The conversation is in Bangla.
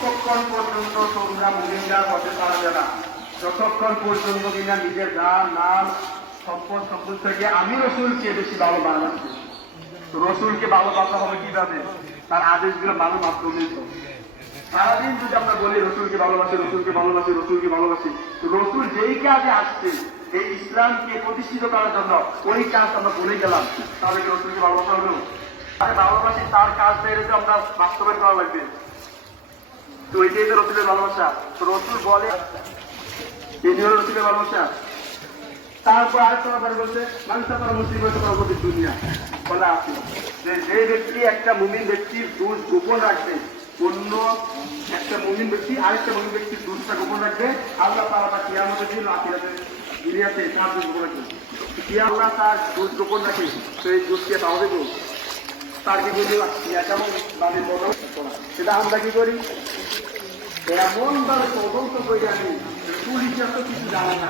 ততক্ষণ পর্যন্ত তোমরা মুমিনরা হতে পারবে না যতক্ষণ পর্যন্ত কিনা নিজের জান নাম সম্পদ থেকে আমি রসুলকে বেশি ভালোবাসি। রসুলকে ভালোবাসা হবে কিভাবে? তার আদেশগুলো মানার মাধ্যমে। সারাদিন যদি আমরা বলি রসুলকে ভালোবাসি, রসুলকে ভালোবাসি, রসুলকে ভালোবাসি, রসুল যেই কাজে আসছে এই ইসলামকে প্রতিষ্ঠিত করার জন্য ওই কাজ আমরা বলে গেলাম, তাহলে কি রসুলকে ভালোবাসা হলো? ভালোবাসি তার কাজটা এটা আমরা বাস্তবায়ন করা লাগবে। তো এটাই তো রসুলের ভালোবাসা। তো রসুল বলে এই হলো রসুলের ভালোবাসা। তারপর আরেকটা ব্যাপার বলছে মানুষ আপনার মুসলিম হয়তো পরবর্তী দুনিয়া বলা আছে যে ব্যক্তি একটা মুমিন ব্যক্তির দোষ গোপন রাখবে, অন্য একটা মুমিন ব্যক্তি আরেকটা মুমিন ব্যক্তির দোষটা গোপন রাখবে, আল্লাহ তাআলা তার কিয়ামতের দিন আখিরাতে দুনিয়াতে তার দোষ গোপন রাখবে। কি আল্লাহ তার দোষ গোপন রাখে তো এই দোষকে পাওয়া দেবো তার কি বলবো কেমন ভাবে সেটা আমরা কি করি এমন ভাবে তদন্ত করে জানি পুলিশ এত কিছু জানে না।